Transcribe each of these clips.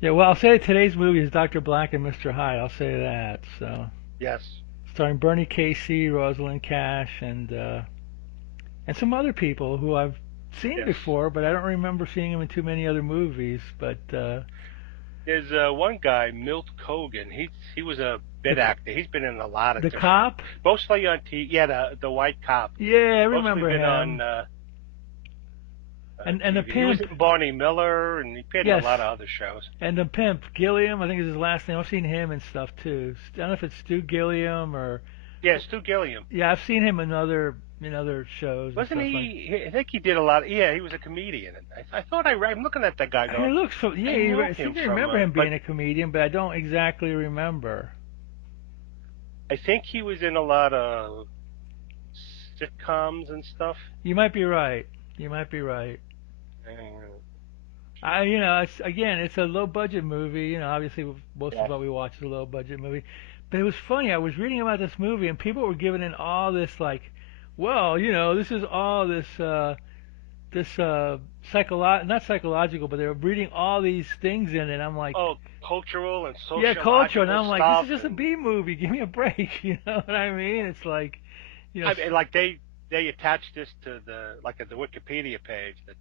Yeah, well, I'll say today's movie is Dr. Black and Mr. Hyde. I'll say that. So, Yes. starring Bernie Casey, Rosalind Cash, and some other people who I've seen Yes. before, but I don't remember seeing them in too many other movies. But There's one guy, Milt Cogan. He was a the bit actor. He's been in a lot of the different, cop, mostly on TV. Yeah, the white cop. yeah, I Mostly remember been on him, and the TV. He was pimp, in Barney Miller, and he appeared in a yes, lot of other shows. and the pimp Gilliam, I think is his last name. I've seen him and stuff too. I don't know if it's Stu Gilliam or Yeah, Stu Gilliam. yeah, I've seen him in other shows and Wasn't stuff like. he? I think he did a lot. Yeah, he was a comedian. And I thought I'm looking at that guy He going, looks so yeah. I know I him think I from, remember him but being a comedian, but I don't exactly remember. I think he was in a lot of sitcoms and stuff. You might be right. You might be right. And, It's a low budget movie. Obviously most of yes. what we watch is a low budget movie. But it was funny. I was reading about this movie and people were giving it all this like, well, this is all this not psychological, but they were reading all these things in it. I'm like, Oh, cultural and yeah, culture. And sociological I'm like, this stuff, is just a and B movie. Give me a break. You know what I mean? It's like, you know, I mean, like they attached this to the Wikipedia page, the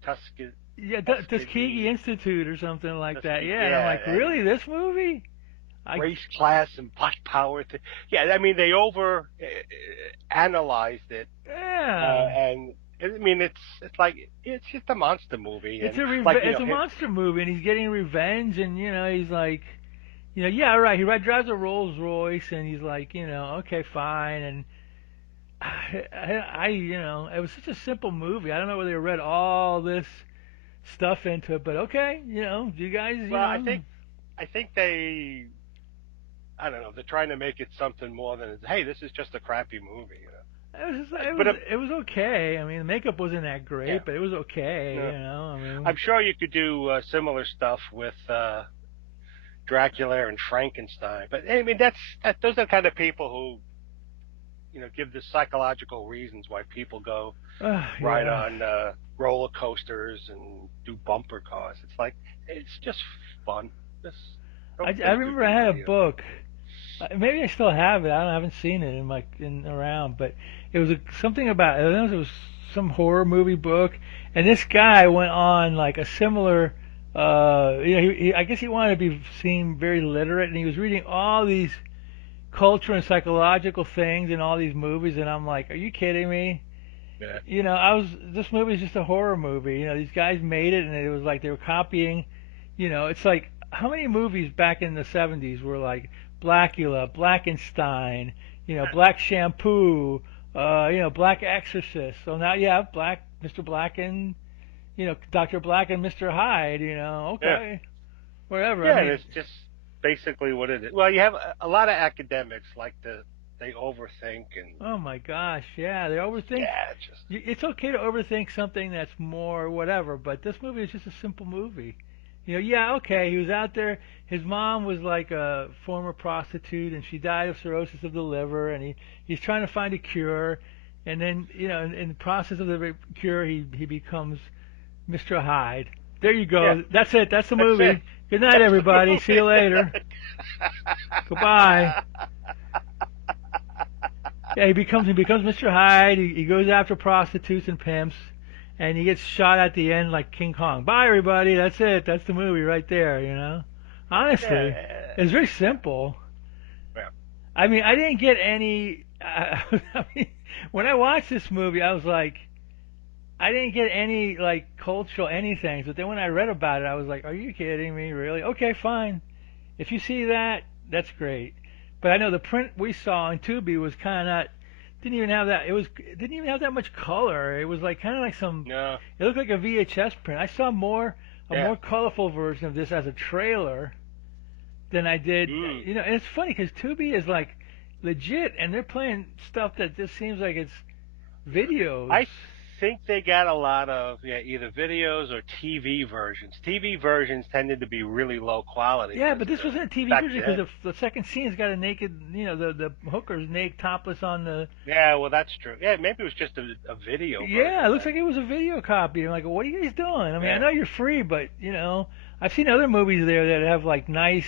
yeah, Tuskegee Tuskegee, Institute or something like that. Tuskegee, Yeah, and I'm yeah, like, and really, this movie? I race, class, and black power. Yeah, I mean they over analyzed it, yeah, and I mean it's like it's just a monster movie, it's and a like it's a monster movie, and he's getting revenge, and he's like, yeah, right. Drives a Rolls Royce, and he's like, okay, fine, and it was such a simple movie. I don't know whether they read all this stuff into it, but okay, you guys, well, I think they I don't know they're trying to make it something more than hey this is just a crappy movie, but it was okay. I mean, the makeup wasn't that yeah. great, but it was okay. No. I mean, I'm sure you could do similar stuff with Dracula and Frankenstein, but I mean those are the kind of people who give the psychological reasons why people go ride yeah. on roller coasters and do bumper cars. It's like it's just fun. Just don't I get too remember I had a deeply. book. Maybe I still have it. I haven't seen it in around, but it was something about. I don't know, it was some horror movie book, and this guy went on like a similar. I guess he wanted to be seen very literate, and he was reading all these culture and psychological things in all these movies, and I'm like, are you kidding me? Yeah. This movie is just a horror movie. These guys made it, and it was like they were copying. It's like how many movies back in the '70s were like Blackula, Blackenstein, Black Shampoo, Black Exorcist. So now you have Black Mr. Black and Dr. Black and Mr. Hyde. Yeah. Okay, whatever. I Yeah, and mean, it's just basically what it is. Well, you have a lot of academics like they overthink and oh my gosh, yeah, they overthink. yeah, it's just It's okay to overthink something that's more whatever, but this movie is just a simple movie. Yeah, okay, he was out there. His mom was like a former prostitute, and she died of cirrhosis of the liver, and he's trying to find a cure, and then in the process of the cure, he becomes Mr. Hyde. There you yeah, go. That's it. That's the that's it. movie. Good night, That's the everybody. See you later. movie. Goodbye. Yeah, he becomes Mr. Hyde. He goes after prostitutes and pimps, and he gets shot at the end like King Kong. Bye, everybody. That's it. That's the movie right there. Honestly, Yeah. it's very simple. Yeah. I mean, I didn't get any. I mean, when I watched this movie, I was like, I didn't get any like cultural anything. But then when I read about it, I was like, are you kidding me? Really? Okay, fine. If you see that, that's great. But I know the print we saw on Tubi was kind of not. Didn't even have that. It didn't even have that much color. It was like kind of like some. No. It looked like a VHS print. I saw a Yeah. more colorful version of this as a trailer than I did. Mm. And it's funny because Tubi is like legit, and they're playing stuff that just seems like it's videos. I think they got a lot of either videos or TV versions. TV versions tended to be really low quality Yeah, because but this wasn't a TV back version because then. the second scene's got a naked, the hooker's naked, topless on the. Yeah, well, that's true. Yeah, maybe it was just a video Yeah, version it looks then. like it was a video copy. I'm like, what are you guys doing? I mean, I Yeah. know you're free, but I've seen other movies there that have like nice.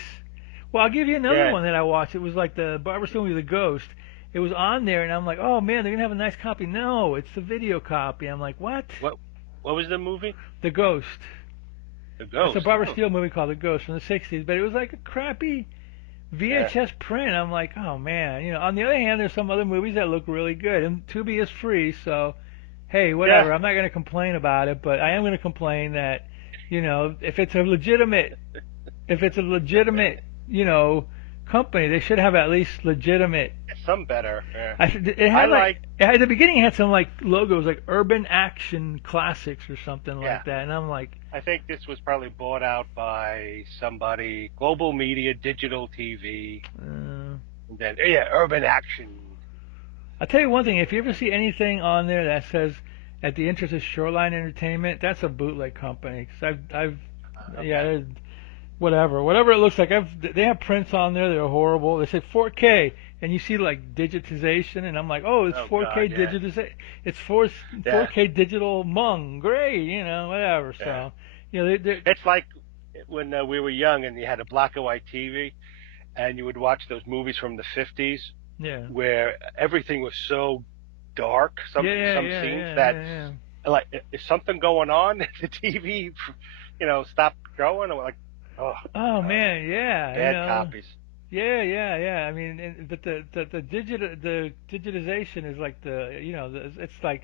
Well, I'll give you another Yeah. one that I watched. It was like the Barbara Steele movie, The Ghost. It was on there, and I'm like, oh man, they're gonna have a nice copy. No, it's the video copy. I'm like, what? What? What was the movie? The Ghost. The It's a Ghost. Barbara Oh. Steele movie called The Ghost from the '60s, but it was like a crappy Yeah. VHS print. I'm like, oh man. On the other hand, there's some other movies that look really good, and Tubi is free, so hey, whatever. Yeah. I'm not gonna complain about it, but I am gonna complain that, if it's a legitimate, you know, company, they should have at least legitimate. Some better. Yeah. It I had like. at the beginning it had some like logos like Urban Action Classics or something Yeah. like that, and I'm like, I think this was probably bought out by somebody, Global Media, Digital TV, and then Urban Action. I'll tell you one thing: if you ever see anything on there that says "at the interest of Shoreline Entertainment," that's a bootleg company. Cause Okay. whatever it looks like. They have prints on there that are horrible. They say 4K, and you see like digitization, and I'm like, oh, it's Oh 4K God, yeah. digitization. It's Yeah. 4K digital Hmong, great, whatever. Yeah. So, they It's like when we were young and you had a black and white TV, and you would watch those movies from the 50s yeah, where everything was so dark. Some scenes that yeah. like, is something going on? The TV, stopped going. Or like, oh, Oh man, yeah, bad copies. Yeah. I mean, but the digitization is like it's like,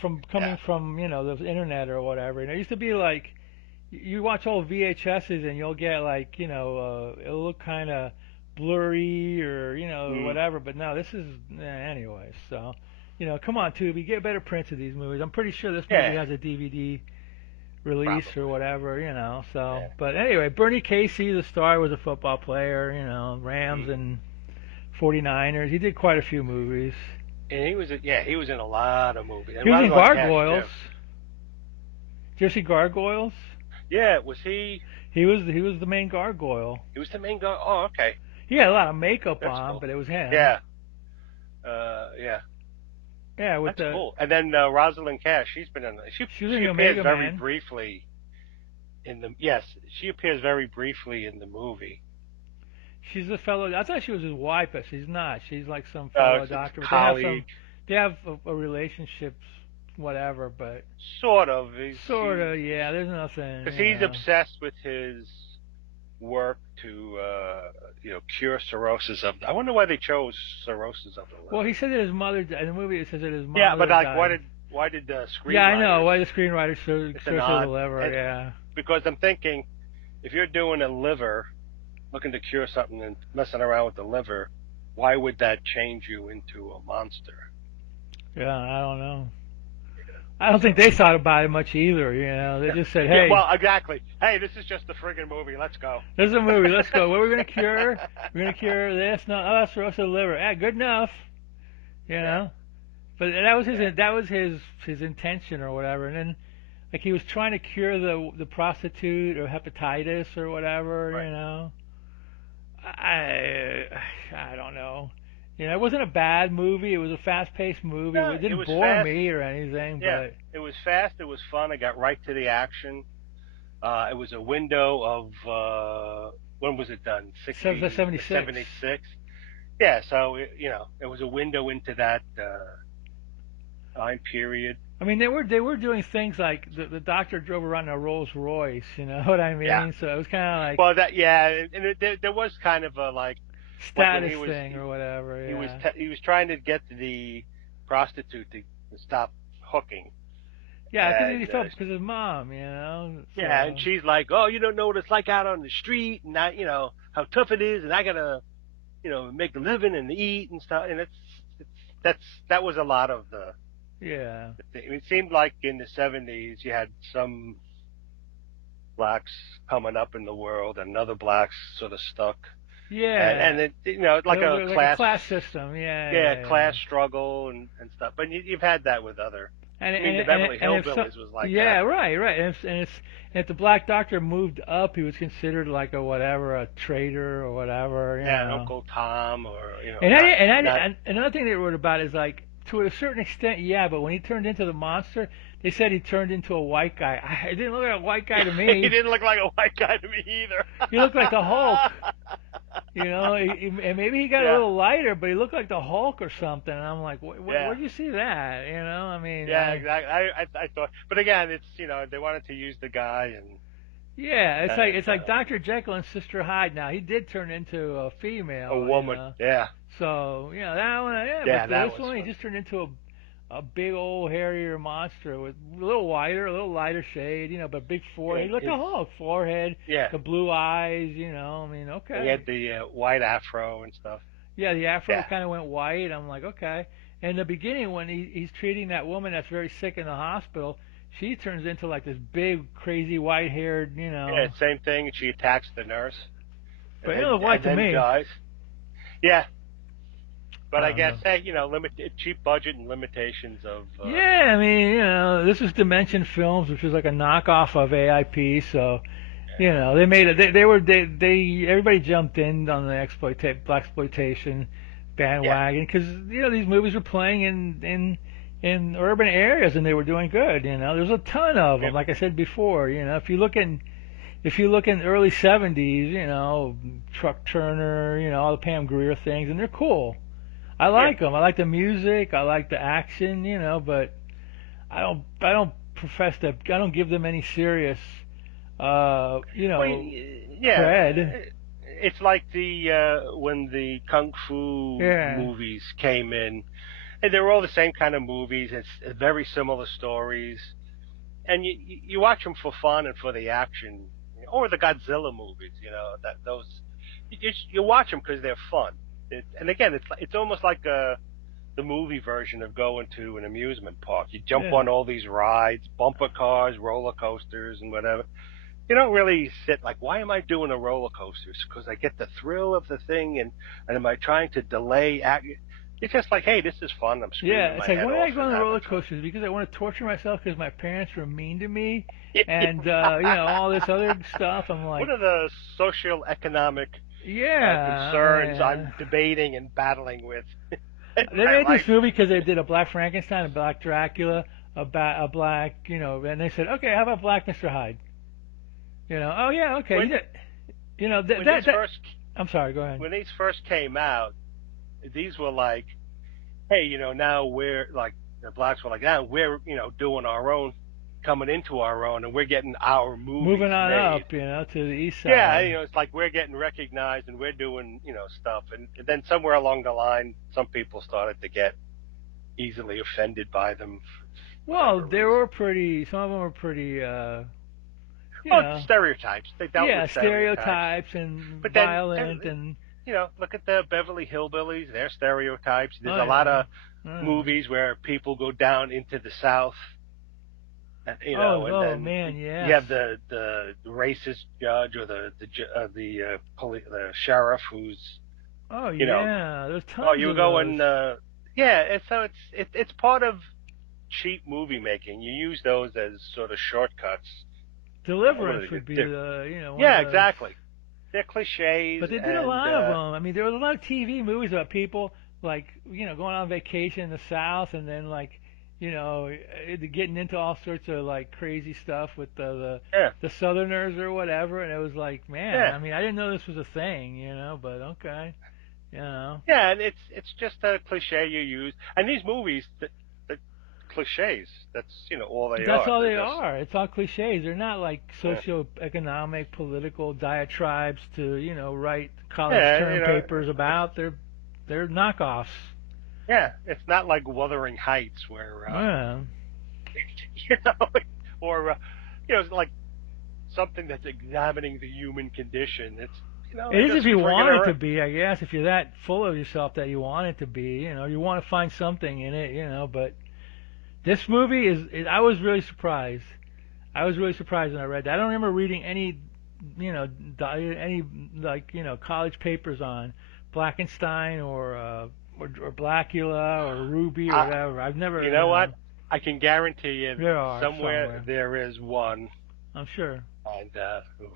from coming Yeah. from the internet or whatever. It used to be like you watch old VHSs and you'll get like it'll look kind of blurry or Mm, whatever. But no, this is anyway. So come on, Tubi, get better prints of these movies. I'm pretty sure this movie yeah, has a DVD release or probably. whatever, So, Yeah. but anyway, Bernie Casey, the star, was a football player, Rams Mm. and 49ers. He did quite a few movies. And he was in a lot of movies. And He was in Rosalind Cash Gargoyles. too. Did you ever see Gargoyles? Yeah, was he? He was the main gargoyle. He was the main guy. Oh, okay, He had a lot of makeup that's on, cool. but it was him. Yeah, yeah, Yeah, with that's the cool. And then Rosalind Cash, she's been in. she was in She the appears Omega very Man. briefly in the. Yes, she appears very briefly in the movie. She's the fellow. I thought she was his wife, but she's not. She's like some fellow It's doctor. But colleague, they have a relationship, whatever. But sort of. sort of, yeah. There's nothing, Because he's obsessed with his work to, cure cirrhosis of. I wonder why they chose cirrhosis of the liver. Well, he said that his mother in the movie. It says that his mother Yeah, but like, died. why did the screenwriters? Yeah, I know why the screenwriter It's an chose the odd, liver. and- Yeah, because I'm thinking, if you're doing a liver, looking to cure something and messing around with the liver, why would that change you into a monster? yeah. I don't know. I don't think they thought about it much either. They just said, Yeah, "Hey, well, exactly. Hey, this is just a friggin' movie. Let's go. there's a movie. Let's go. What are we gonna cure? We're gonna cure this. No, oh, that's cirrhosis of the liver. Yeah, good enough. You know." But that was his intention or whatever. And then like he was trying to cure the prostitute or hepatitis or whatever. Right. I don't know. It wasn't a bad movie. It was a fast-paced movie. No, It it didn't was bore fast. me or anything. Yeah, But it was fast. It was fun. I got right to the action. It was a window of when was it done? 76. 76. Yeah, so it was a window into that time period. I mean, they were doing things like the doctor drove around in a Rolls Royce. You know what I mean? Yeah. So it was kind of like Well, and there was kind of a like when status he was thing or whatever. he was Yeah. he was trying to get the prostitute to stop hooking. Yeah, because he And felt because his mom, So. yeah, and she's like, "Oh, you don't know what it's like out on the street, and how tough it is, and I gotta, make a living and eat and stuff." And that was a lot of Yeah. the thing. It seemed like in the 70s you had some blacks coming up in the world, and other blacks sort of stuck, Yeah. and it, like There a was class, a class system. Yeah. yeah, class struggle and stuff. But you've had that with other. And, I mean, the Beverly Hillbillies was like yeah, that. right. And if the black doctor moved up, he was considered like a traitor or whatever. Yeah, Uncle Tom, or And another thing they wrote about is like to a certain extent, yeah. But when he turned into the monster, they said he turned into a white guy. It didn't look like a white guy to He me. didn't look like a white guy to me either. He looked like the Hulk. And maybe he got a Yeah, little lighter, but he looked like the Hulk or something. And I'm like, yeah, where'd you see that? I mean, yeah, exactly. I thought, but again, it's they wanted to use the guy yeah, and it's like Dr. Jekyll and Sister Hyde. Now he did turn into a a female, woman. Yeah, So that one, yeah. yeah, But that this was one, he funny. just turned into a big old hairier monster with a little whiter, a little lighter shade, but big forehead. Yeah, He looked a Hulk forehead, yeah, the blue eyes. I mean, he okay. had the white afro and stuff. Yeah, the afro Yeah, kind of went white. I'm like, okay. In the beginning, when he's treating that woman that's very sick in the hospital, she turns into like this big, crazy, white-haired. yeah, same thing. She attacks the nurse But it looked white and to then me. dies. Yeah, but I I don't guess know. hey, cheap budget and limitations of Yeah, I mean, this was Dimension Films, which was like a knockoff of AIP, so they made it. They everybody jumped in on the blaxploitation yeah, bandwagon because these movies were playing in urban areas and they were doing good. There's a ton of yeah, them. Like I said before, if you look in early '70s, Truck Turner, all the Pam Grier things, and they're cool. I yeah. like them. I like the music. I like the action. But I don't profess to. I don't give them any serious Well, yeah, cred. it's like the when the kung fu Yeah. movies came in, and they were all the same kind of movies. It's very similar stories, and you watch them for fun and for the action, or the Godzilla movies. That those you watch them because they're fun. And again, it's almost like the movie version of going to an amusement park. You jump Yeah. on all these rides, bumper cars, roller coasters, and whatever. You don't really sit like, why am I doing a roller coaster? Because I get the thrill of the thing, and am I trying to delay? It's just like, hey, this is fun. I'm Yeah. screaming It's my like, head why did I off go and on the roller having fun. coasters? Because I want to torture myself because my parents were mean to me, Yeah. and all this other stuff. I'm What like, are the social-economic concerns yeah. I'm debating and battling with in They my made life? this movie because they did a Black Frankenstein, a Black Dracula, a black, and they said, okay, how about Black Mr. Hyde? Oh yeah, okay. When That when that these that. first I'm sorry. Go ahead. when these first came out, these were like, hey, now we're like the blacks were like, now we're doing our own, coming into our own, and we're getting our Moving movies on made. up, to the east Yeah, side. it's like we're getting recognized and we're doing stuff, and then somewhere along the line, some people started to get easily offended by them for Well, whatever they reason. were pretty. Some of them were pretty. You Well, know, stereotypes. They dealt with yeah, stereotypes, stereotypes and but then violent and. look at the Beverly Hillbillies. They're stereotypes. There's Oh a lot yeah. of movies where people go down into the South, and Oh then man, you yes. have the racist judge or the sheriff who's Oh you know yeah. There's oh tons you're of those. going yeah, and so it's part of cheap movie making. You use those as sort of shortcuts. What are Deliverance they? would be the one of Yeah, those. exactly. They're cliches But they did a and lot of them. I mean, there was a lot of TV movies about people like going on vacation in the South and then like getting into all sorts of like crazy stuff with yeah, the Southerners or whatever. And it was like, man, yeah. I mean, I didn't know this was a thing, but okay, you know. Yeah, and it's just a cliche you use. And these movies, the cliches. That's all they That's are. all They're they just are. It's all cliches. They're not like yeah, socioeconomic, political diatribes to write college yeah, term papers about. They're knockoffs. yeah. It's not like Wuthering Heights where Yeah. you know, or it's like something that's examining the human condition. It's It is just if you friggin' want it to around. be, I guess. If you're that full of yourself that you want it to be, you want to find something in it, But this movie I was really surprised. I was really surprised when I read that. I don't remember reading any, any like college papers on Blackenstein or Blackula or Ruby or I, whatever. I've never, you know what? I can guarantee you there are somewhere somewhere. there is one, I'm sure. and oof,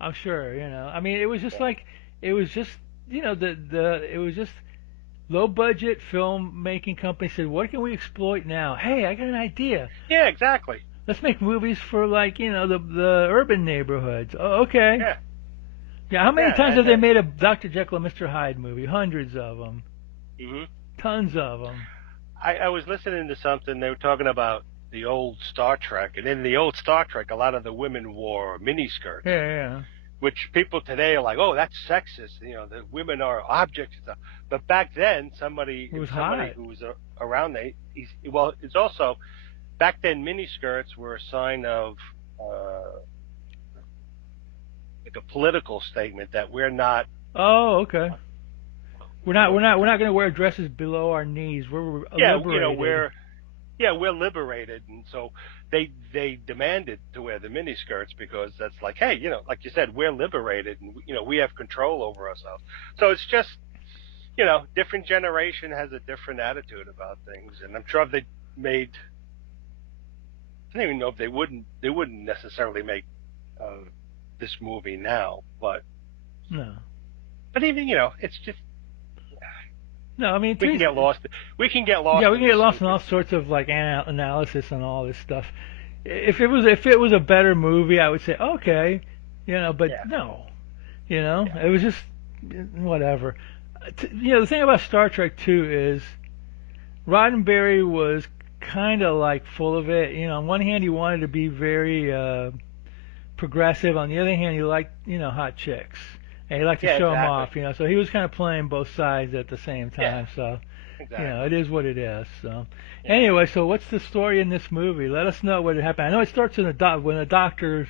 I'm sure. I mean, it was just like it was just the it was just low budget filmmaking company said, "What can we exploit now? Hey, I got an idea. Yeah, exactly. Let's make movies for like the urban neighborhoods." Oh, okay. Yeah, Yeah. How many yeah, times have they made a Dr. Jekyll and Mr. Hyde movie? Hundreds of them. hmm Tons of them. I was listening to something. They were talking about the old Star Trek, and in the old Star Trek, a lot of the women wore miniskirts, Yeah, yeah. which people today are like, "Oh, that's sexist." The women are objects and stuff. But back then, It was somebody hot. who was around, well, it's also back then miniskirts were a sign of like a political statement that we're not. Oh, okay. We're You not know, we're not we're not going to wear dresses below our knees. We're yeah, liberated. we're liberated, and so they demanded to wear the miniskirts because that's like, hey, like you said, we're liberated, and we have control over ourselves. So it's just, different generation has a different attitude about things, and I'm sure if they made, I don't even know if they wouldn't necessarily make this movie now, No. but even it's just No, I mean, we can get lost. We can get yeah, lost we in can this get lost in stupid. all sorts of like analysis and all this stuff. If it was a better movie, I would say okay, but Yeah, no, yeah, it was just whatever. The thing about Star Trek too is Roddenberry was kind of like full of it. On one hand, he wanted to be very progressive. On the other hand, he liked hot chicks, and he liked to yeah, show them exactly. off. So he was kind of playing both sides at the same Yeah, time. So exactly. it is what it is. So Yeah. anyway, so what's the story in this movie? Let us know what happened. I know it starts in when the doctor's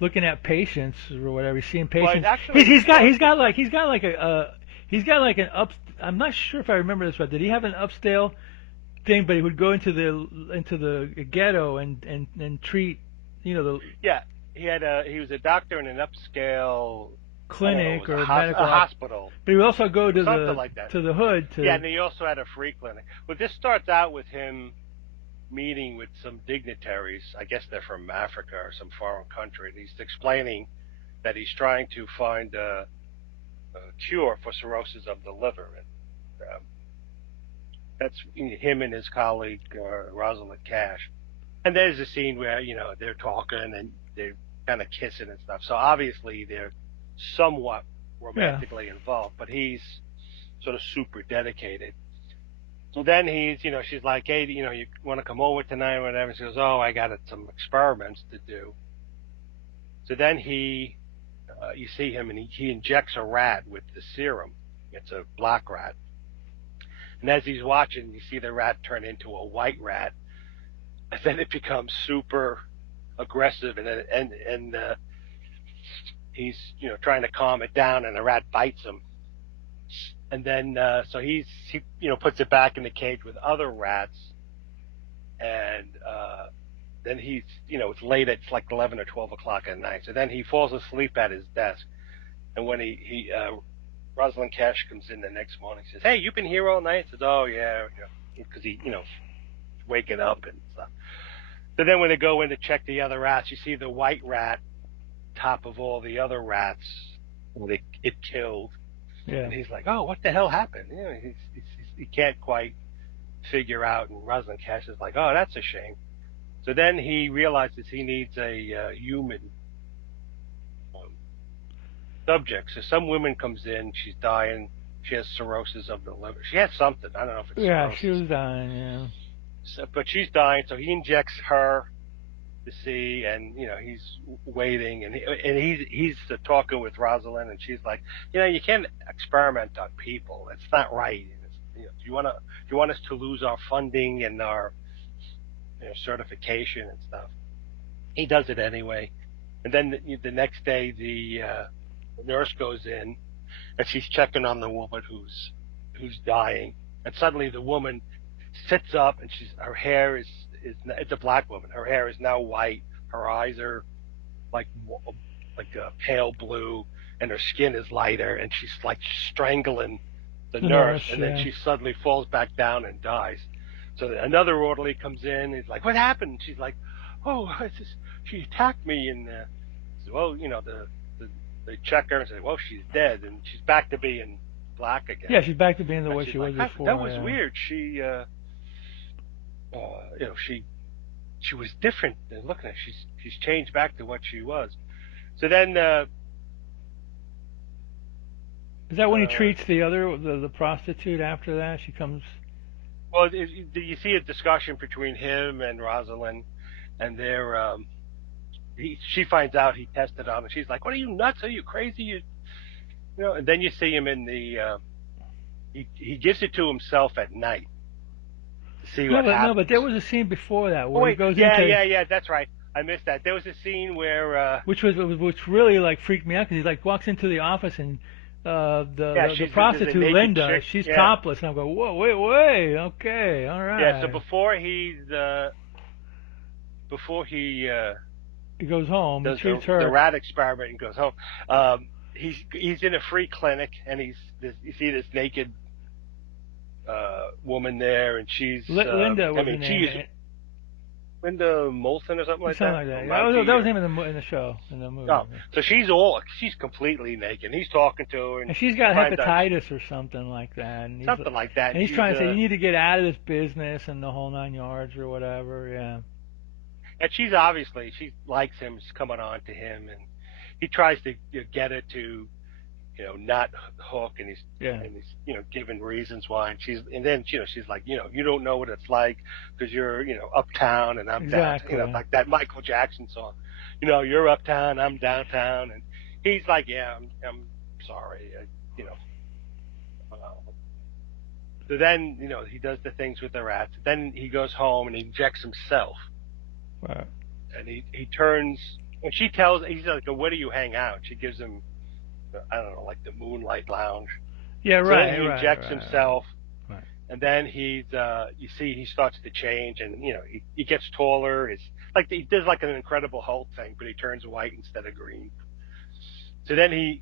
looking at patients or whatever. He's seeing Well, it patients. actually He's starts with got like he's got like an up. I'm not sure if I remember this right. Did he have an upscale thing? But he would go into the ghetto and treat the yeah. He was a doctor in an upscale, I don't know, it clinic was or a medical. hospital, But he would also go to something the like that. to the hood Yeah, to and he also had a free clinic. Well, this starts out with him meeting with some dignitaries. I guess they're from Africa or some foreign country. And he's explaining that he's trying to find a cure for cirrhosis of the liver. And that's him and his colleague Rosalind Cash. And there's a scene where they're talking and they're kind of kissing and stuff. So obviously they're somewhat yeah. romantically involved, but he's sort of super dedicated. So then she's like, hey, you want to come over tonight or whatever? She goes, oh, I got some experiments to do. So then you see him and he injects a rat with the serum. It's a black rat. And as he's watching, you see the rat turn into a white rat. And then it becomes super aggressive, and he's trying to calm it down, and the rat bites him, and then so he puts it back in the cage with other rats, and then it's late, it's like 11 or 12 o'clock at night, so then he falls asleep at his desk, and when he Rosalind Cash comes in the next morning, says, hey, you've been here all night? Says, oh yeah, because he waking up and stuff. So then when they go in to check the other rats, you see the white rat top of all the other rats it killed. Yeah. And he's like, oh, what the hell happened? He can't quite figure out. And Rosalind Cash is like, oh, that's a shame. So then he realizes he needs a human um, subject. So some woman comes in, she's dying. She has cirrhosis of the liver. She has something. I don't know if it's Yeah, she cirrhosis. was dying. Yeah. So, but she's dying, so he injects her to see, and he's waiting, and he's talking with Rosalind, and she's like, you can't experiment on people. It's not right. Do you want us to lose our funding and our certification and stuff? He does it anyway, and then the next day the nurse goes in, and she's checking on the woman who's dying, and suddenly the woman sits up, and her hair is it's a black woman. Her hair is now white. Her eyes are like a pale blue, and her skin is lighter, and she's like strangling the The nurse, nurse. and then Yeah. she suddenly falls back down and dies. So another orderly comes in. He's like, "What happened?" She's like, "Oh, she attacked me." And well, they check her and say, "Well, she's dead," and she's back to being black again. Yeah, she's back to being the And way she's she was like, before. that was yeah. weird. She, she was different. And look at her. She's changed back to what she was. So then, Is that when he treats the prostitute after that? She comes. well, you see a discussion between him and Rosalind, and they're, she finds out he tested on, and she's like, "What are you nuts? Are you crazy? You know?" And then you see him in the, he gives it to himself at night to see what happens. No, but there was a scene before that Oh where he wait, goes yeah, into. yeah, that's right. I missed that. There was a scene where, Which really like freaked me out because he like walks into the office and the there's a prostitute naked Linda, chick. she's Yeah. topless, and I'm going, whoa, wait, okay, all right. Yeah. So before he goes home, he does treats the her. rat experiment and goes home, he's in a free clinic, and you see this naked woman there, and she's Linda was in she's there. Linda Moulton or something like Something that. like that. Or Yeah, that was Mountie, him in the show, in the movie. Oh, so she's completely naked. And he's talking to her, And she's got hepatitis or something like that. And something like that. And he's trying to say, you need to get out of this business and the whole 9 yards or whatever. Yeah. And she likes him. She's coming on to him, and he tries to get her to, not hook, and he's giving reasons why, and then she's like, you don't know what it's like because you're uptown and I'm downtown, like that Michael Jackson song, you're uptown, I'm downtown, and he's like, yeah, I'm sorry, so then he does the things with the rats. Then he goes home and he injects himself, Right. and he turns, and she tells, he's like, where do you hang out? She gives him, I don't know, like the Moonlight Lounge. Yeah, so right. Then he injects himself, right. and then you see he starts to change, and he gets taller. It's like he does like an Incredible Hulk thing, but he turns white instead of green. So then he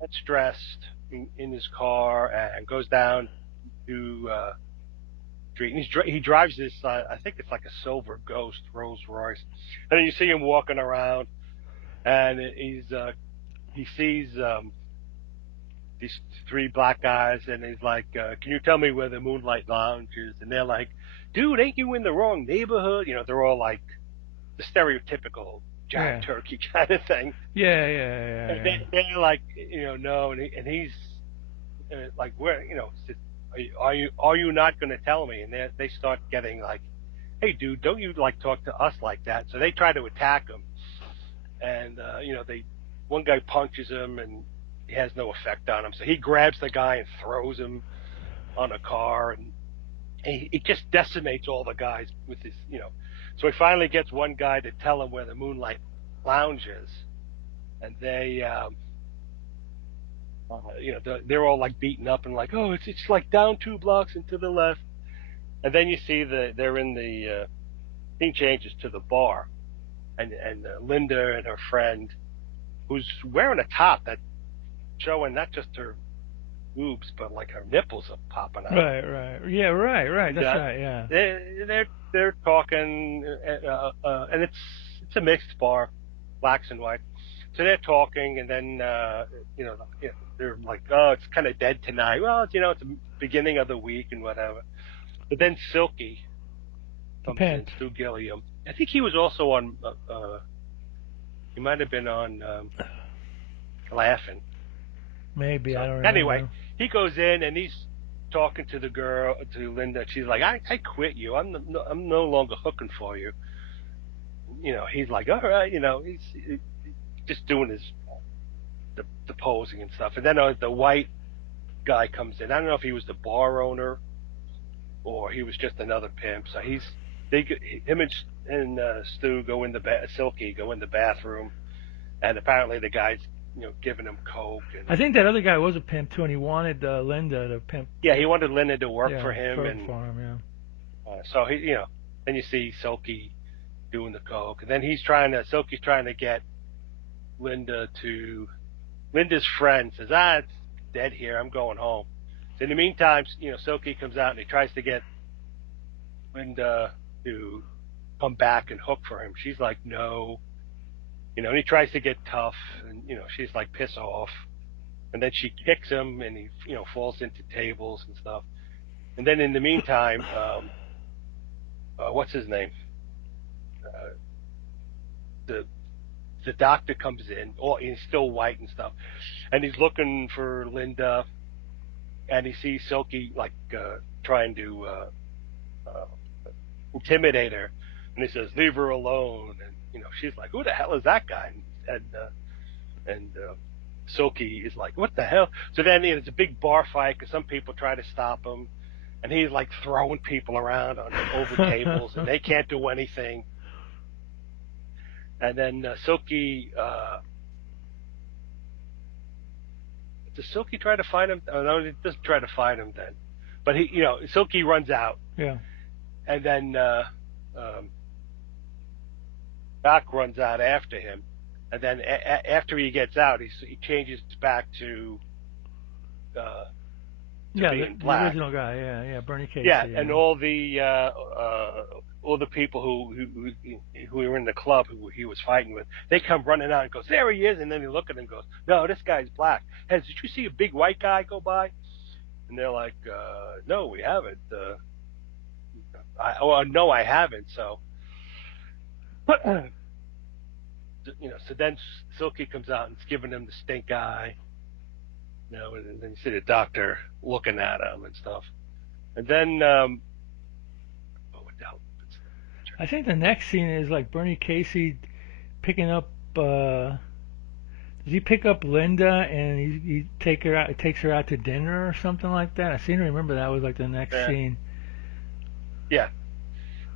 gets dressed in his car and goes down to street, and he drives this. I think it's like a silver Ghost Rolls Royce, and then you see him walking around, and he sees these three black guys, and he's like, can you tell me where the Moonlight Lounge is? And they're like, dude, ain't you in the wrong neighborhood? They're all like the stereotypical giant turkey kind of thing. Yeah. And they're like, no, and he's like, where, are you not going to tell me? And they start getting like, hey, dude, don't you like talk to us like that? So they try to attack him, and one guy punches him, and he has no effect on him. So he grabs the guy and throws him on a car, and he just decimates all the guys with his, So he finally gets one guy to tell him where the Moonlight Lounge is, and they, they're all like beaten up and like, oh, it's like down 2 blocks and to the left. And then you see they're in the scene changes to the bar, and Linda and her friend, who's wearing a top that's showing not just her boobs but like her nipples are popping out. Right. Yeah, right. That's right. Yeah. They're talking, and it's a mixed bar, blacks and white. So they're talking, and then they're like, oh, it's kind of dead tonight. Well, it's the beginning of the week and whatever. But then Silky comes in, Stu Gilliam. I think he was also on. He might have been on Laughing. Maybe, so, I don't remember. Anyway, he goes in and he's talking to the girl, to Linda. She's like, I quit you. I'm no longer hooking for you. He's like, all right. He's just doing the posing and stuff. And then the white guy comes in. I don't know if he was the bar owner or he was just another pimp. So him and Stu go in Silky go in the bathroom, and apparently the guy's giving him coke. And I think that other guy was a pimp too, and he wanted Linda to pimp. Yeah, he wanted Linda to work for him. For him, yeah. So he, then you see Silky doing the coke, and then Silky's trying to get Linda's friend says, it's dead here, I'm going home. So in the meantime, Silky comes out and he tries to get Linda to come back and hook for him. She's like, no. And he tries to get tough, and she's like, piss off. and then she kicks him, and he falls into tables and stuff. And then in the meantime, what's his name? The the doctor comes in, or he's still white and stuff, and he's looking for Linda, and he sees Silky like trying to intimidate her, and he says, "Leave her alone." And she's like, "Who the hell is that guy?" And Silky is like, "What the hell?" So then it's a big bar fight because some people try to stop him, and he's like throwing people around over tables, and they can't do anything. And then Silky, does Silky try to fight him? Oh, no, he doesn't try to fight him then. But Silky runs out. Yeah. And then Doc runs out after him. And then after he gets out, he changes back to being black. The original guy, yeah, Bernie Casey. Yeah, and all the people who were in the club who he was fighting with, they come running out and goes, "There he is!" And then they look at him and goes, "No, this guy's black. Hey, did you see a big white guy go by?" And they're like, "No, we haven't." No, I haven't. So, so then Silky comes out and is giving him the stink eye. And then you see the doctor looking at him and stuff. And then, what the hell? I think the next scene is like Bernie Casey picking up. Does he pick up Linda and he takes her out to dinner or something like that? I seem to remember that was like the next scene. Yeah.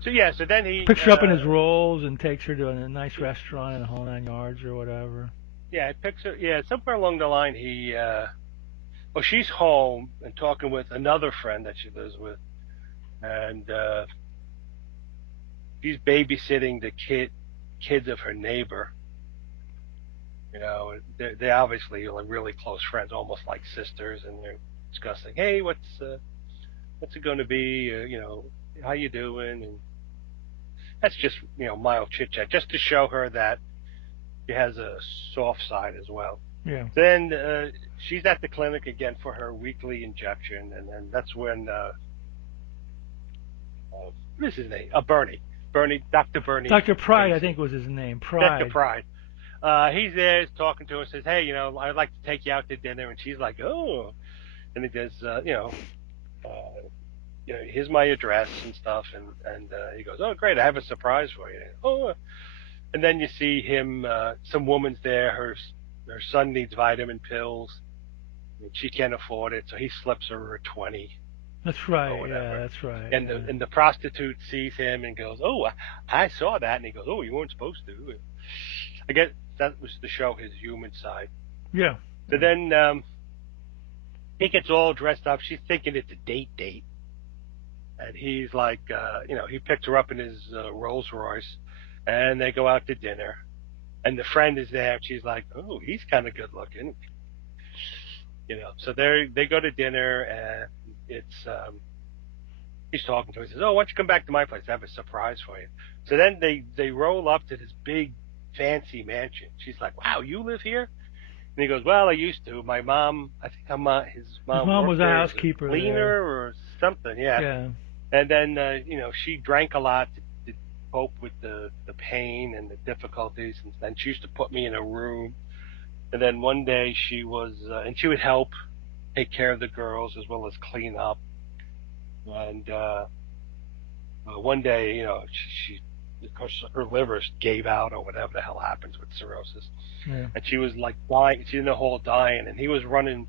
So then he picks her up in his rolls and takes her to a nice restaurant in the whole 9 yards or whatever. Yeah, it picks her. Yeah, somewhere along the line he. Well, she's home and talking with another friend that she lives with, and she's babysitting the kids of her neighbor. They obviously are really close friends, almost like sisters, and they're discussing, "Hey, what's it going to be? How you doing?" And that's just mild chit chat, just to show her that she has a soft side as well. Yeah. Then she's at the clinic again for her weekly injection, and then that's when what is his name? Dr. Dr. Pride, I think was his name. Pride. Dr. Pride. He's there, he's talking to her, says, "Hey, I'd like to take you out to dinner," and she's like, "Oh," and he goes, "Here's my address and stuff," and he goes, "Oh, great, I have a surprise for you." Oh, and then you see him, some woman's there, her son needs vitamin pills, and she can't afford it, so he slips her a 20. That's right. Yeah, that's right. And the prostitute sees him and goes, "Oh, I saw that," and he goes, "Oh, you weren't supposed to." I guess that was to show his human side. Yeah. So then he gets all dressed up. She's thinking it's a date, and he's like, he picks her up in his Rolls Royce, and they go out to dinner. And the friend is there, and she's like, "Oh, he's kind of good looking." So they go to dinner, and it's he's talking to her. He says, "Oh, why don't you come back to my place? I have a surprise for you." So then they roll up to this big fancy mansion. She's like, "Wow, you live here?" And he goes, "Well, I used to. My mom, I think his mom was a housekeeper, cleaner or something." Yeah. Yeah. And then she drank a lot to cope with the pain and the difficulties, and then she used to put me in a room. And then one day she would help take care of the girls as well as clean up. And one day, she because her liver gave out or whatever the hell happens with cirrhosis, and she was like dying. She's in the hall dying, and he was running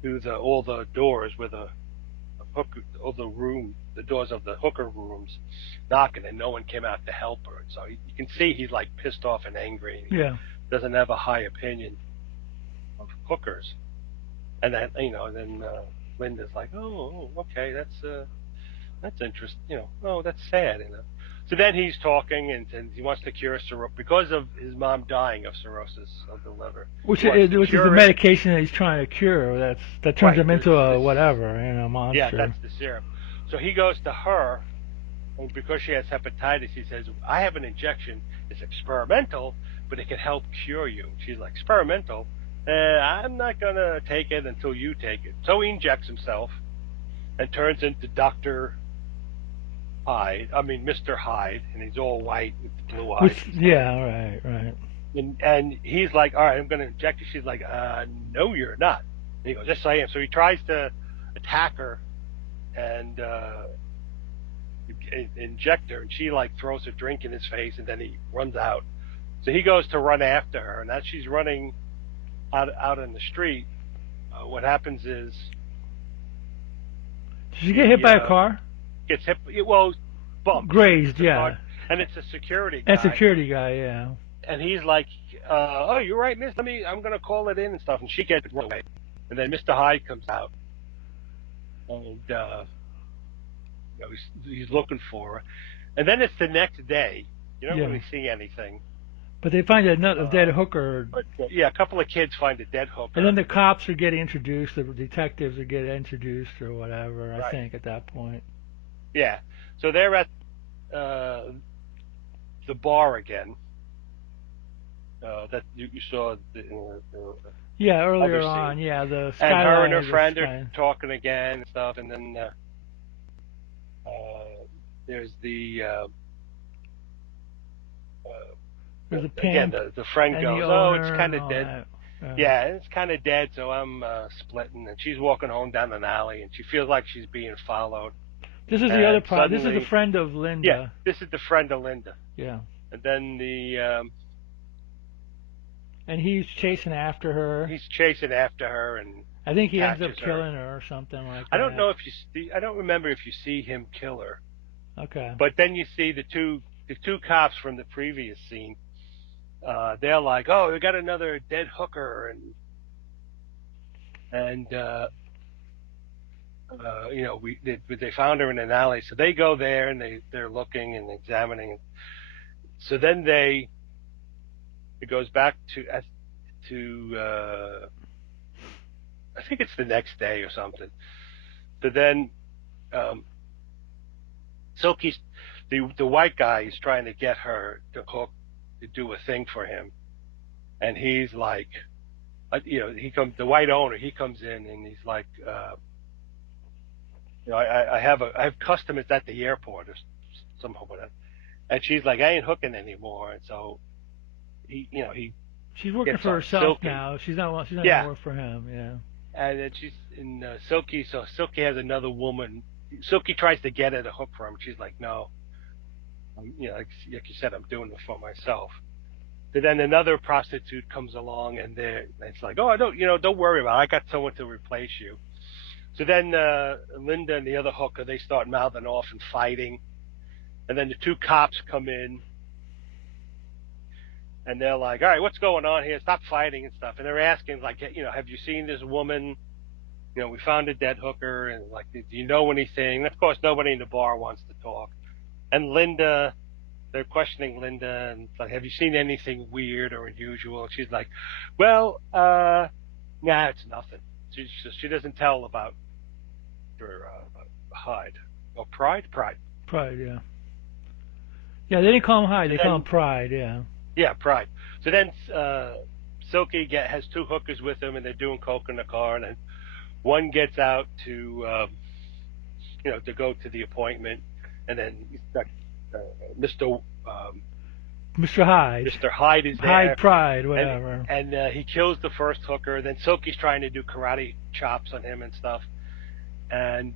through all the doors with a hooker, all the doors of the hooker rooms, knocking, and no one came out to help her. So you can see he's like pissed off and angry. Yeah. Doesn't have a high opinion of hookers. And then then Linda's like, "Oh, okay, that's interesting. Oh, that's sad." So then he's talking, and he wants to cure cirrhosis because of his mom dying of cirrhosis of the liver. Which is the medication that he's trying to cure. That turns him into a whatever, monster. Yeah, that's the serum. So he goes to her, and because she has hepatitis, he says, "I have an injection. It's experimental, but it can help cure you." She's like, "Experimental? I'm not going to take it until you take it. So he injects himself and turns into Dr. Hyde. I mean, Mr. Hyde, and he's all white with the blue eyes Which, and stuff. yeah, right, right. And he's like, all right, I'm going to inject you. She's like, no, you're not. And he goes, yes, I am. So he tries to attack her and inject her, and she like throws a drink in his face, and then he runs out. So he goes to run after her, and as she's running out in the street, what happens is Did she get he hit by a car? gets hit. Well, bumped. Grazed, The yeah. car, and it's a security That guy. security guy, yeah. And he's like, "Oh, you're right, miss. I'm gonna call it in and stuff." And she gets run away. And then Mr. Hyde comes out, and he's looking for her. And then it's the next day. You don't Yeah. really see anything. But they find a dead hooker. But, yeah, a couple of kids find a dead hooker. And then the cops are getting introduced, the detectives are getting introduced or whatever, I Right. think, at that point. Yeah. So they're at the bar again. That you saw Yeah, earlier other on, scene. yeah, the And skyline. her and her of the friend sky. are talking again and stuff, and then there's the There's a again pimp. the friend and goes, the "Oh, owner it's kind and of all dead." that. Yeah, it's kind of dead, so I'm splitting. And she's walking home down an alley, and she feels like she's being followed. This is the And other part. This is suddenly- the friend of Linda. Yeah, this is the friend of Linda. Yeah. And then And he's chasing after her. he's chasing after her, and I think he ends up catches her. killing her or something like that. I don't know if you see. I don't remember if you see him kill her. Okay. But then you see the two cops from the previous scene. They're like, "Oh, we got another dead hooker," and they found her in an alley. So they go there and they're looking and examining. So then it goes back to I think it's the next day or something. So then Silky's the white guy is trying to get her to hook to do a thing for him, and he's like, the white owner, he comes in and he's like, I have customers at the airport or somehow like that, and she's like, I ain't hooking anymore, and so he She's working gets for on herself Silky. now. She's not Yeah. gonna work for him. Yeah. And then she's in Silky, so Silky has another woman. Silky tries to get her to hook for him. She's like, no. Like you said, I'm doing it for myself. But then another prostitute comes along, and it's like, oh, don't worry about it. I got someone to replace you. So then Linda and the other hooker, they start mouthing off and fighting. And then the two cops come in, and they're like, all right, what's going on here? Stop fighting and stuff. And they're asking, like, have you seen this woman? We found a dead hooker, and like, do you know anything? And of course, nobody in the bar wants to talk. And Linda, they're questioning Linda, and it's like, have you seen anything weird or unusual? And she's like, well, nah, it's nothing. She doesn't tell about her Hyde. Oh, Pride? Pride, yeah. Yeah, they didn't call him Hyde. They call him Pride. Yeah. Yeah, Pride. So then Silky has two hookers with him, and they're doing coke in the car, and then one gets out to go to the appointment, and then Mr. Hyde. Mr. Hyde is there. Hyde Pride, whatever. And he kills the first hooker. Then Silky's trying to do karate chops on him and stuff, and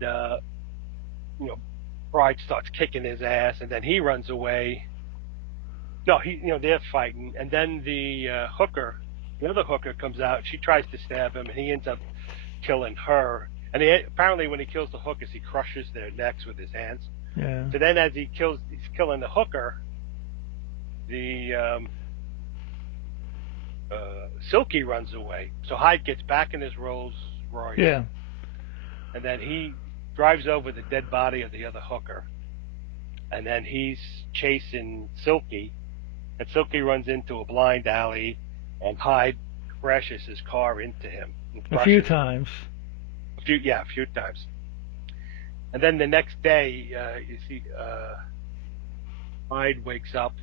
Pride starts kicking his ass, and then he runs away. No, they're fighting, and then the other hooker comes out. She tries to stab him, and he ends up killing her. And apparently, when he kills the hookers, he crushes their necks with his hands. Yeah. So then, as he's killing the hooker, the Silky runs away. So Hyde gets back in his Rolls Royce. Yeah. And then he drives over the dead body of the other hooker, and then he's chasing Silky. And Silky runs into a blind alley, and Hyde crashes his car into him. A few times. A few times. And then the next day, you see Hyde wakes up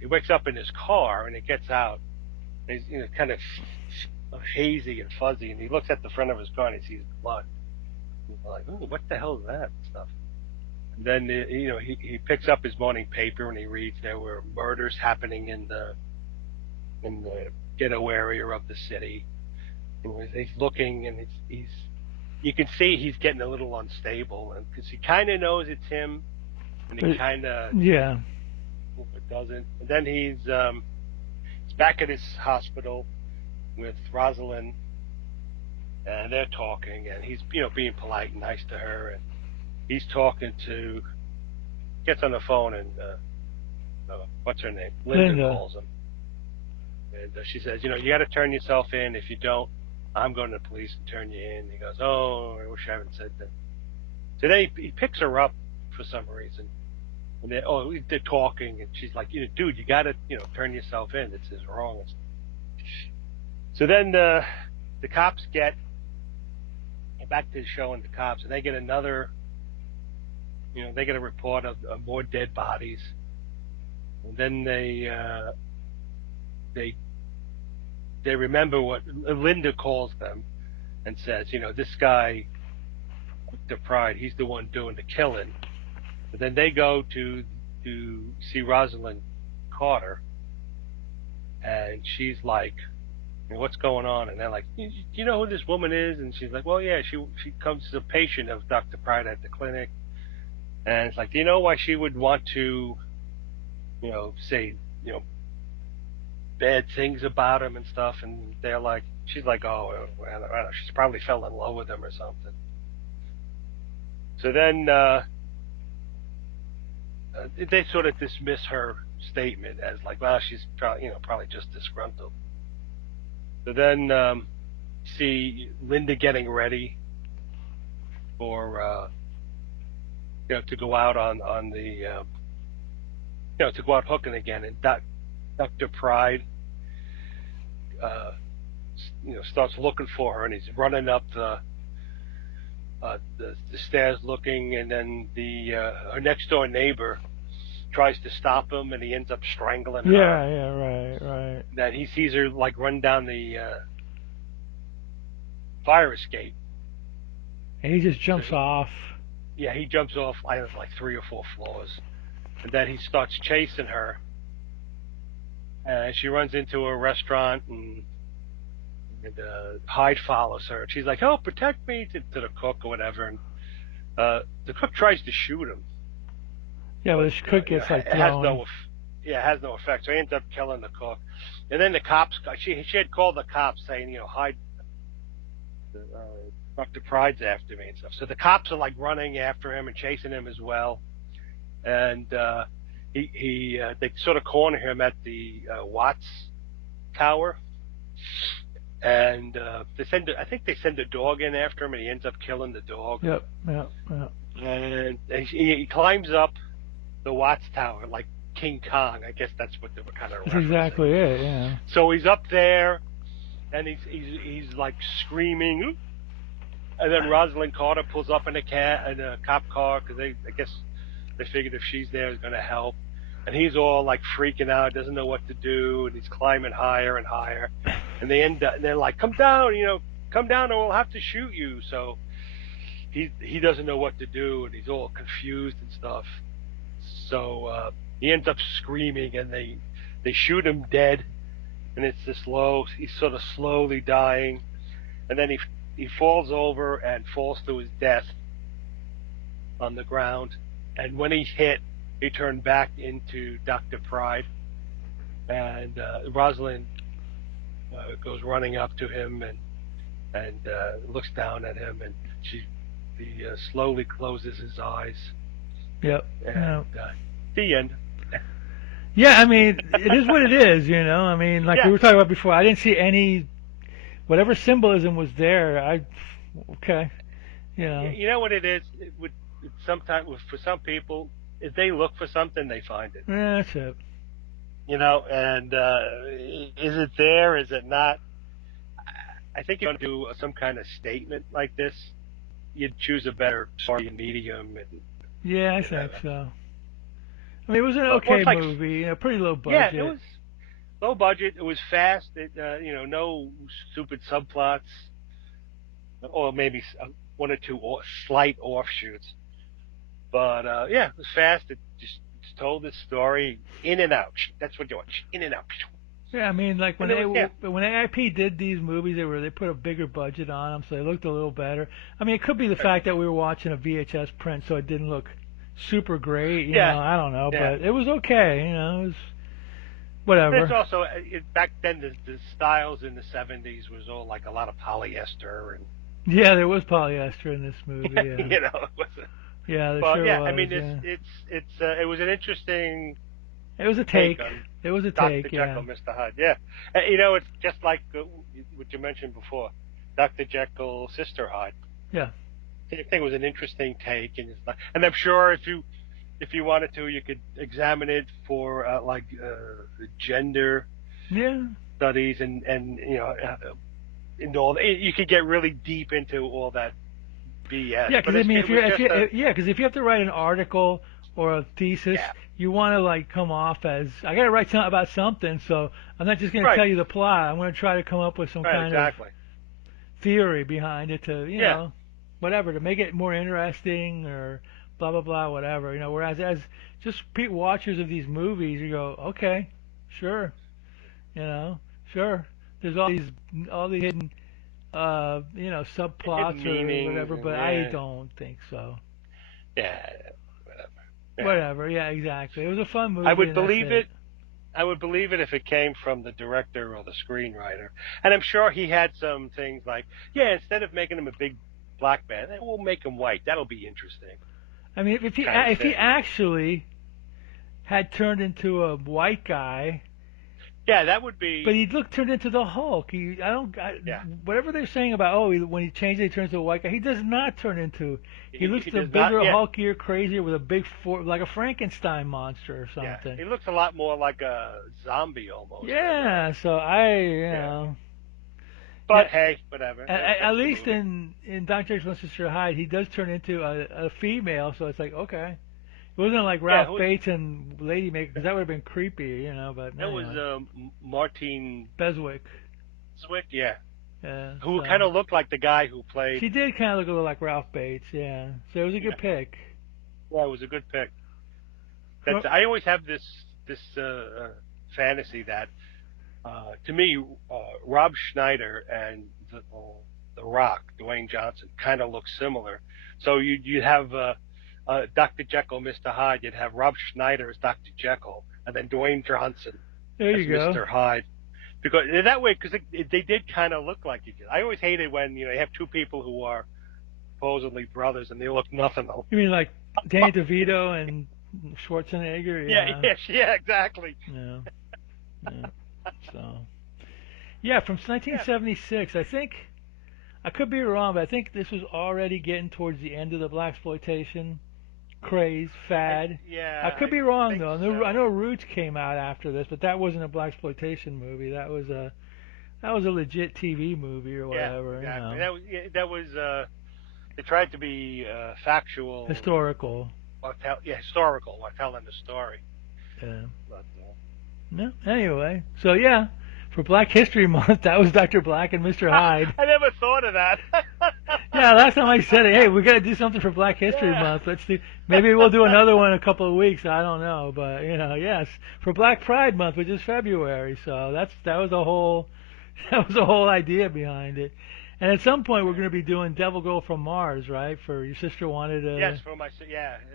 he wakes up in his car, and he gets out, He's kind of hazy and fuzzy, and he looks at the front of his car and he sees blood. He's like, "Ooh, what the hell is that?" and stuff. And then he picks up his morning paper and he reads there were murders happening in the ghetto area of the city. And he's looking, and he's you can see he's getting a little unstable, and because he kind of knows it's him, and he kind of yeah. doesn't. And then he's back at his hospital with Rosalind, and they're talking, and he's being polite and nice to her, and he's talking to gets on the phone, and what's her name? Linda calls him, and she says, you got to turn yourself in. If you don't, I'm going to the police and turn you in. He goes, oh, I wish I hadn't said that. So then he picks her up for some reason. And they're talking, and she's like, dude, you got to, turn yourself in. This is wrong. So then the cops get back to showing the cops, and they get another, they get a report of more dead bodies. And then they remember what Linda calls them and says, this guy, the Pride, he's the one doing the killing. But then they go to see Rosalind Carter, and she's like, what's going on? And they're like, do you know who this woman is? And she's like, well, yeah, she comes as a patient of Dr. Pride at the clinic. And it's like, do you know why she would want to, say, bad things about him and stuff? And they're like, she's like, oh, I don't know, she's probably fell in love with him or something. So then they sort of dismiss her statement as like, well, she's probably just disgruntled. So then see Linda getting ready for to go out on the to go out hooking again, and Dr. Pride starts looking for her, and he's running up the stairs looking, and then her next door neighbor tries to stop him, and he ends up strangling her. Yeah, right. That he sees her like run down the fire escape, and he just jumps off. Yeah, he jumps off, I don't know, like 3 or 4 floors, and then he starts chasing her. And she runs into a restaurant, and Hyde follows her. She's like, "Help, protect me!" to the cook or whatever. And the cook tries to shoot him. Yeah, but the cook gets like thrown. It has no effect. So he ends up killing the cook. And then the cops. She had called the cops saying, Hyde, Dr. Pride's after me and stuff. So the cops are like running after him and chasing him as well. And they sort of corner him at the Watts Tower. And I think they send a dog in after him, and he ends up killing the dog. Yep. And he climbs up the Watts Tower like King Kong. I guess that's what they were kind of referencing. That's exactly it, yeah. So he's up there, and he's like screaming, and then Rosalind Carter pulls up in a cop car, because I guess they figured if she's there, it's going to help. And he's all like freaking out, doesn't know what to do, and he's climbing higher and higher. And they're like, come down, or we'll have to shoot you. So he doesn't know what to do, and he's all confused and stuff. So he ends up screaming, and they shoot him dead. And it's this he's sort of slowly dying. And then he falls over and falls to his death on the ground. And when he's hit, he turned back into Dr. Pride, and Rosalind goes running up to him and looks down at him, and he slowly closes his eyes. Yep. And the end. Yeah, I mean, it is what it is, I mean, like we were talking about before, I didn't see any, whatever symbolism was there, okay. You know what it is? Sometimes for some people, if they look for something, they find it. Yeah, that's it. And is it there? Is it not? I think if you want to do some kind of statement like this, you'd choose a better story medium. Yeah, I think so. I mean, it was an okay movie, pretty low budget. Yeah, it was. low budget. It was fast. No stupid subplots, or maybe one or two slight offshoots. But yeah, it was fast. It just told the story in and out. That's what you want, in and out. Yeah, I mean, like And it was, yeah, when AIP did these movies, they put a bigger budget on them, so they looked a little better. I mean, it could be the fact that we were watching a VHS print, so it didn't look super great. You know, I don't know, but it was okay. You know, it was whatever. And it's also back then the styles in the '70s was all like a lot of polyester and. Yeah, there was polyester in this movie. Yeah. You know, it was. Yeah, there Well, sure yeah, was. I mean, yeah. it was an interesting. It was a take. On It was a Dr. take. Jekyll, Yeah. Mr. Hyde. Yeah, it's just like what you mentioned before, Dr. Jekyll, Sister Hyde. Yeah. I think it was an interesting take, and I'm sure if you wanted to, you could examine it for gender studies and into all. You could get really deep into all that BS. Yeah, because I mean, if you have to write an article or a thesis, you want to like come off as I got to write something about something. So I'm not just going to tell you the plot. I'm going to try to come up with some kind of theory behind it to know whatever to make it more interesting or blah blah blah whatever. You know, whereas as just watchers of these movies, you go, okay, sure, sure. There's all these hidden subplots or whatever, but I don't think so. Yeah, whatever. Yeah, exactly. It was a fun movie. I would believe it. I would believe it if it came from the director or the screenwriter. And I'm sure he had some things like, instead of making him a big black man, we'll make him white. That'll be interesting. I mean, if he actually had turned into a white guy. Yeah, that would be. But he turned into the Hulk. Whatever they're saying about when he changes, he turns to a white guy. He does not turn into. He looks bigger, hulkier, crazier, with a big like a Frankenstein monster or something. Yeah, he looks a lot more like a zombie almost. Yeah, so But hey, whatever. At least in Dr. Jekyll and Mr. Hyde, he does turn into a female, so it's like okay. It wasn't like Ralph Bates and Lady Maker, because that would have been creepy, But that was Martine Beswick. Yeah. Yeah. Who kind of looked like the guy who played. She did kind of look a little like Ralph Bates, yeah. So it was a good pick. Yeah, it was a good pick. I always have this fantasy that, to me, Rob Schneider and the Rock, Dwayne Johnson, kind of look similar. So you have. Dr. Jekyll, Mr. Hyde, you'd have Rob Schneider as Dr. Jekyll, and then Dwayne Johnson as Mr. Hyde. Because that way, because they did kind of look like each other. I always hated when you have two people who are supposedly brothers and they look nothing alike. You mean like Danny DeVito and Schwarzenegger? Yeah, exactly. Yeah. So, from 1976, I think. I could be wrong, but I think this was already getting towards the end of the blaxploitation craze fad. I could be wrong though. So. I know Roots came out after this, but that wasn't a blaxploitation movie. That was a legit TV movie or whatever. Yeah, exactly. That was they tried to be factual, historical. Historical while telling the story. Yeah. But, no. Anyway, so for Black History Month, that was Dr. Black and Mr. Hyde. I never thought of that. Yeah, last time I said it, hey, we got to do something for Black History Month. Let's do. Maybe we'll do another one in a couple of weeks. I don't know, but yes, for Black Pride Month, which is February. So that was the whole idea behind it. And at some point, we're going to be doing Devil Girl from Mars, right? For your sister wanted to. Yes, for my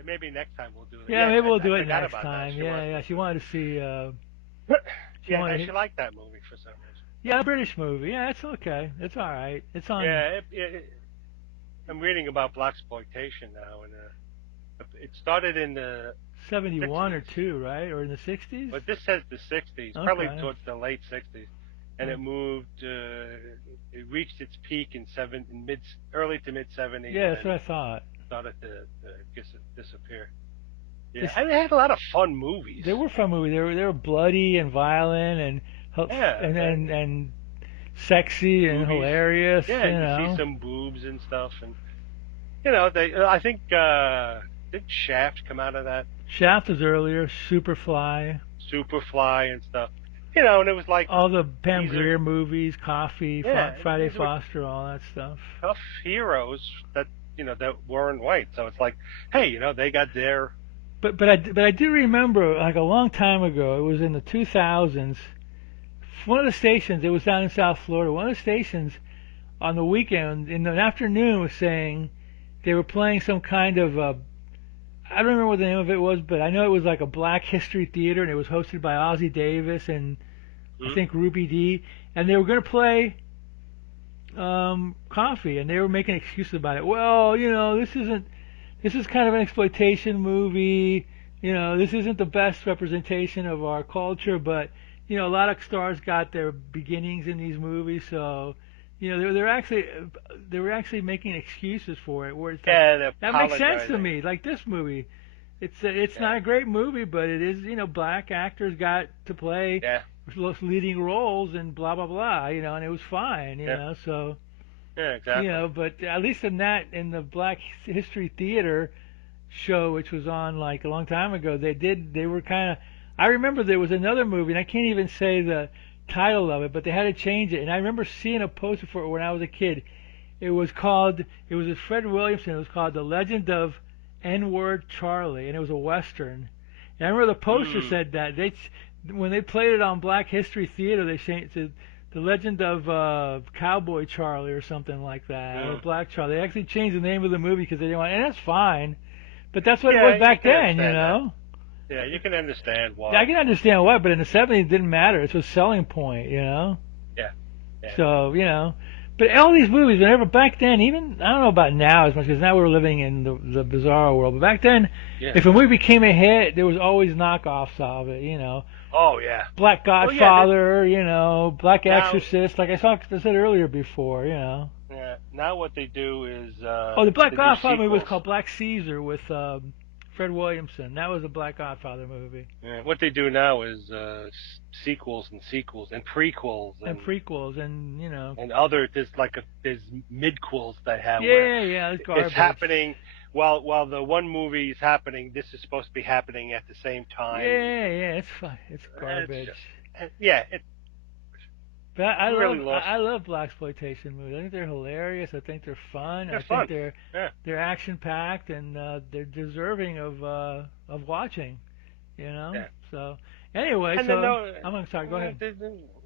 maybe next time we'll do it. Yeah, maybe we'll do it next time. She wanted to see. She liked that movie for some reason. Yeah, a British movie. Yeah, it's okay. It's all right. It's on. Yeah, I'm reading about blaxploitation now, and it started in the 71 60s. or 2, right? Or in the 60s? But this says the 60s, probably towards the late 60s, and it moved. It reached its peak in early to mid 70s. Yeah, that's what I thought. Started to disappear. Yeah, and they had a lot of fun movies. They were fun movies. They were bloody and violent and sexy and hilarious. Yeah, you see some boobs and stuff, and I think did Shaft come out of that? Shaft was earlier. Superfly and stuff. and it was like All the Pam these are Grier movies, Coffee, yeah, Friday these were Foster, all that stuff. tough heroes that that weren't white. So it's like, hey, they got their But I do remember, like, a long time ago. It was in the 2000s. One of the stations. It was down in South Florida. One of the stations on the weekend in the afternoon was saying they were playing some kind of I don't remember what the name of it was, but I know it was like a Black History Theater, and it was hosted by Ozzie Davis and I think Ruby Dee, and they were going to play Coffee, and they were making excuses about it. Well, this is kind of an exploitation movie. This isn't the best representation of our culture, but a lot of stars got their beginnings in these movies, so they were actually making excuses for it. Where it's like, that makes sense to me. Like this movie, it's not a great movie, but it is black actors got to play leading roles and blah blah blah. And it was fine. So. Yeah, exactly. But at least in the Black History Theater show, which was on like a long time ago, they were kind of. I remember there was another movie, and I can't even say the title of it, but they had to change it. And I remember seeing a poster for it when I was a kid. It was with Fred Williamson. It was called The Legend of N-Word Charlie, and it was a Western. And I remember the poster said that. When they played it on Black History Theater, they changed it to The Legend of Cowboy Charlie or something like that, or Black Charlie. They actually changed the name of the movie because they didn't want, and that's fine. But that's what it was back then, Yeah, you can understand why. I can understand why, but in the 70s it didn't matter. It was a selling point, Yeah. So, but all these movies, whenever back then, even, I don't know about now as much, because now we're living in the bizarre world, but back then, if a movie became a hit, there was always knockoffs of it, Oh, yeah. Black Godfather, Black Exorcist, like I said earlier before, Yeah. Now what they do is the Black Godfather movie was called Black Caesar with Fred Williamson. That was a Black Godfather movie. Yeah. What they do now is sequels and prequels and and other there's midquels that have it's garbage. It's happening while the one movie is happening. This is supposed to be happening at the same time. It's fun. It's garbage. But I love blaxploitation movies. I think they're hilarious. I think they're fun. I think they're action packed, and they're deserving of watching. So anyway, I'm sorry. Go ahead.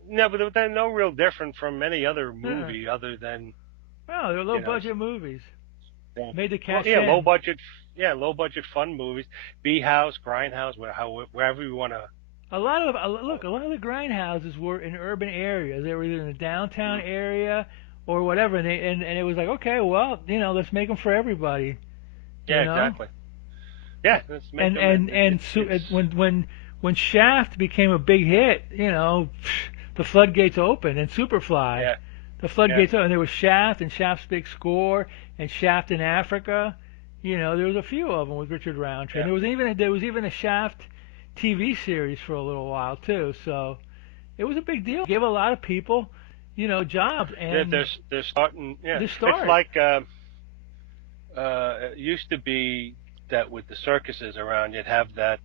No, but they're no real different from any other movie other than. Well, they're low budget movies. Yeah. Made the cash. Low budget fun movies. B House, Grindhouse, wherever you want to. A lot of the grindhouses were in urban areas. They were either in the downtown area or whatever, and it was like, okay, well, let's make them for everybody. Yeah, exactly. Yeah, let's make them. When Shaft became a big hit, the floodgates opened, and Superfly, the floodgates opened. And there was Shaft and Shaft's Big Score and Shaft in Africa. There was a few of them with Richard Roundtree. And there was even a Shaft TV series for a little while too, so it was a big deal. It gave a lot of people, jobs, and they're starting. Yeah, they're starting. It's like it used to be that with the circuses around, you'd have that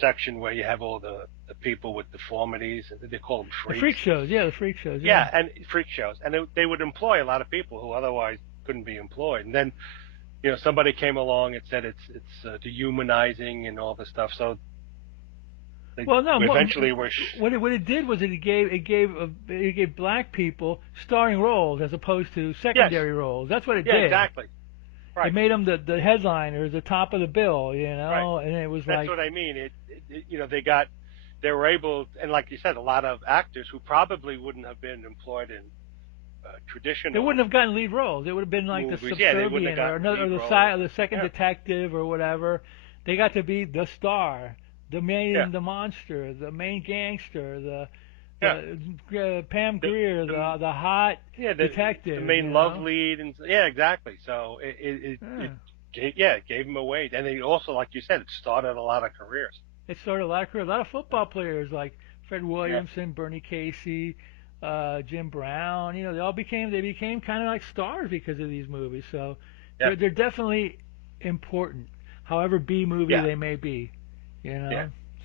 section where you have all the people with deformities. They call them freaks. The freak shows, the freak shows. Yeah, and freak shows, and they would employ a lot of people who otherwise couldn't be employed, and then. Somebody came along and said it's dehumanizing and all this stuff. So eventually what it did was it gave black people starring roles as opposed to secondary roles. That's what it did. Yeah, exactly. Right. It made them the headliners, the top of the bill, right. And it was that's what I mean. They were able, and like you said, a lot of actors who probably wouldn't have been employed in traditional. They wouldn't have gotten lead roles. It would have been like movies. the subservient or the second detective or whatever. They got to be the star, the main, the monster, the main gangster, the Pam Grier, the hot detective, the main love lead, and exactly. So it gave them away, and they also, like you said, it started a lot of careers. It started a lot of careers. A lot of football players like Fred Williamson, Bernie Casey. Jim Brown, they became kind of like stars because of these movies. So they're definitely important, however B movie they may be,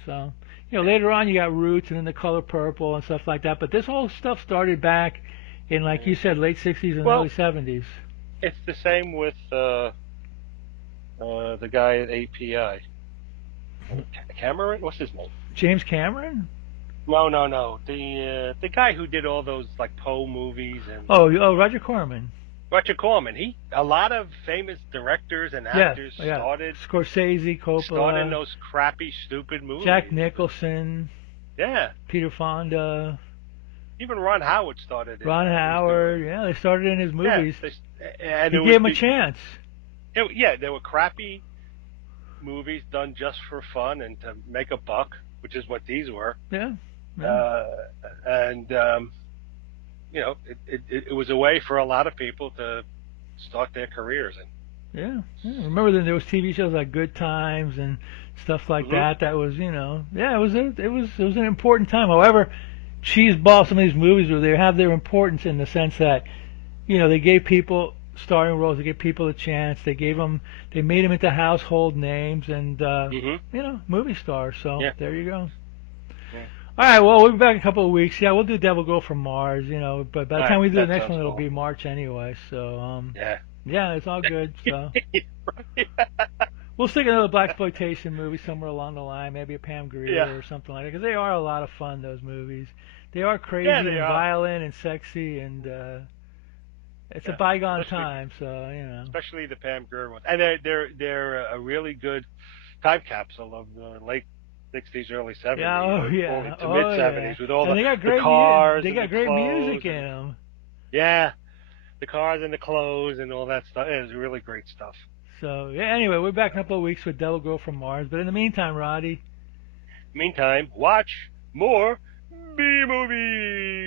So later on you got Roots and then The Color Purple and stuff like that. But this whole stuff started back in, like you said, late 60s and early 70s. It's the same with the guy at API. Cameron? What's his name? James Cameron? No. The guy who did all those like Poe movies and Roger Corman. Roger Corman. A lot of famous directors and actors started Scorsese, Coppola, started those crappy, stupid movies. Jack Nicholson. Yeah. Peter Fonda. Even Ron Howard started it. Ron Howard, they started in his movies. And he gave him a chance. They were crappy movies done just for fun and to make a buck, which is what these were. Yeah. It was a way for a lot of people to start their careers. Yeah. Remember then there was TV shows like Good Times and stuff like that. That was, it was an important time. However, cheeseball, some of these movies they have their importance in the sense that, they gave people starring roles, they gave people a chance, they made them into household names and movie stars. So there you go. Yeah. All right, well, we'll be back in a couple of weeks. Yeah, we'll do Devil Girl from Mars, but by the time we do the next one, it'll be March anyway. So it's all good. So we'll stick another blaxploitation movie somewhere along the line, maybe a Pam Grier or something like that, because they are a lot of fun. Those movies, they are crazy and violent and sexy, and it's a bygone time. So especially the Pam Grier ones, and they're a really good time capsule of the late 60s, early 70s, to mid 70s with all the cars. They got great music in them. Yeah, the cars and the clothes and all that stuff. It was really great stuff. So anyway, we're back in a couple of weeks with Devil Girl from Mars. But in the meantime, Roddy. Watch more B movies.